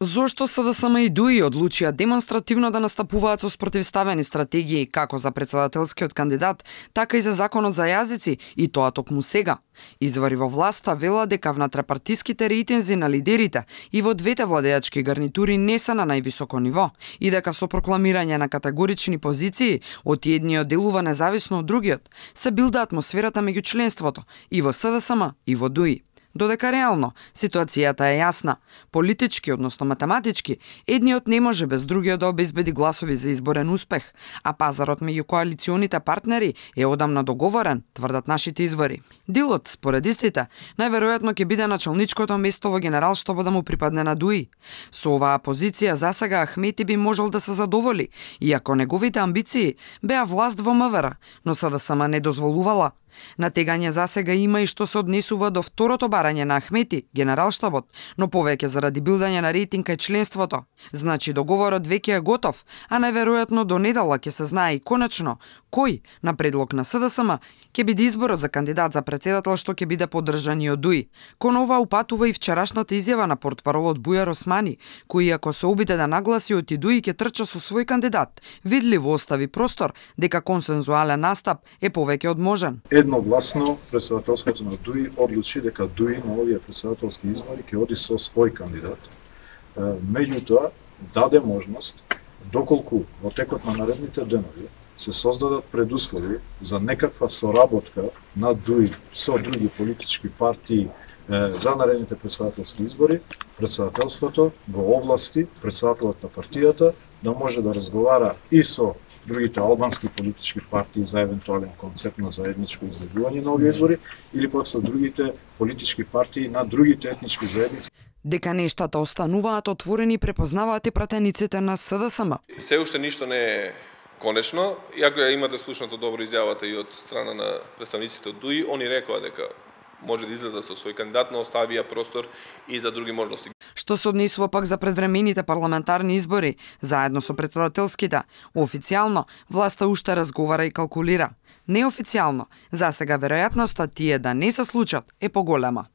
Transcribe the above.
Зошто СДСМ и ДУИ одлучија демонстративно да настапуваат со спротивставени стратегии како за претседателскиот кандидат, така и за законот за јазици, и тоа токму сега? Извори во власта велат дека внатрапартиските рейтинзи на лидерите и во двете владеачки гарнитури не се на највисоко ниво и дека со прокламирање на категорични позиции од едниот делува независно од другиот, се билда атмосферата меѓу членството и во СДСМ и во ДУИ. Додека реално ситуацијата е јасна, политички, односно математички, едниот не може без другиот да обезбеди гласови за изборен успех, а пазарот меѓу коалиционите партнери е одамна договорен, тврдат нашите извори. Дилот, според истите, најверојатно ќе биде началничкото место во Генералштабот да му припадне на ДУИ. Со оваа позиција засега Ахмети би можел да се задоволи, иако неговите амбиции беа власт во МВР, но СДСМ не дозволувала. Натегање засега има и што се однесува до второто барање на Ахмети, Генералштабот, но повеќе заради билдање на рейтинг кај членството. Значи договорот веќе е готов, а најверојатно до недела ќе се знае и конечно кој, на предлог на СДСМ, ќе биде изборот за кандидат за председател што ќе биде поддржан и од ДУИ. Кон ова упатува и вчерашната изјава на портпаролот Бујар Османи, кој ако се обиде да нагласи од ДУИ ќе трча со свој кандидат, видливо остави простор дека консензуален настап е повеќе од можен. Едногласно председателството на ДУИ одлучи дека ДУИ на овие председателски избори ќе оди со свој кандидат. Меѓутоа, даде можност, доколку во текот на наредните денови се создадат предуслови за некаква соработка на ДУИ со други политички партии за наредните председателски избори, председателството го овласти председателот на партијата да може да разговара и со другите албански политички партии за евентуален концепт на заедничко излегување на овие избори или пак со другите политички партии на другите етнички заедници. Дека нештата остануваат отворени препознаваат и пратениците на СДСМ. Се уште ништо не е конечно, иако ја имате слушнато добро изјавата и од страна на представниците од ДУИ, они рекоа дека може да излезат со свој кандидат, но оставија простор и за други можности. Што се однесува пак за предвремените парламентарни избори, заедно со председателските, официјално власта уште разговара и калкулира. Неофицијално, засега веројатноста тие да не се случат е поголема.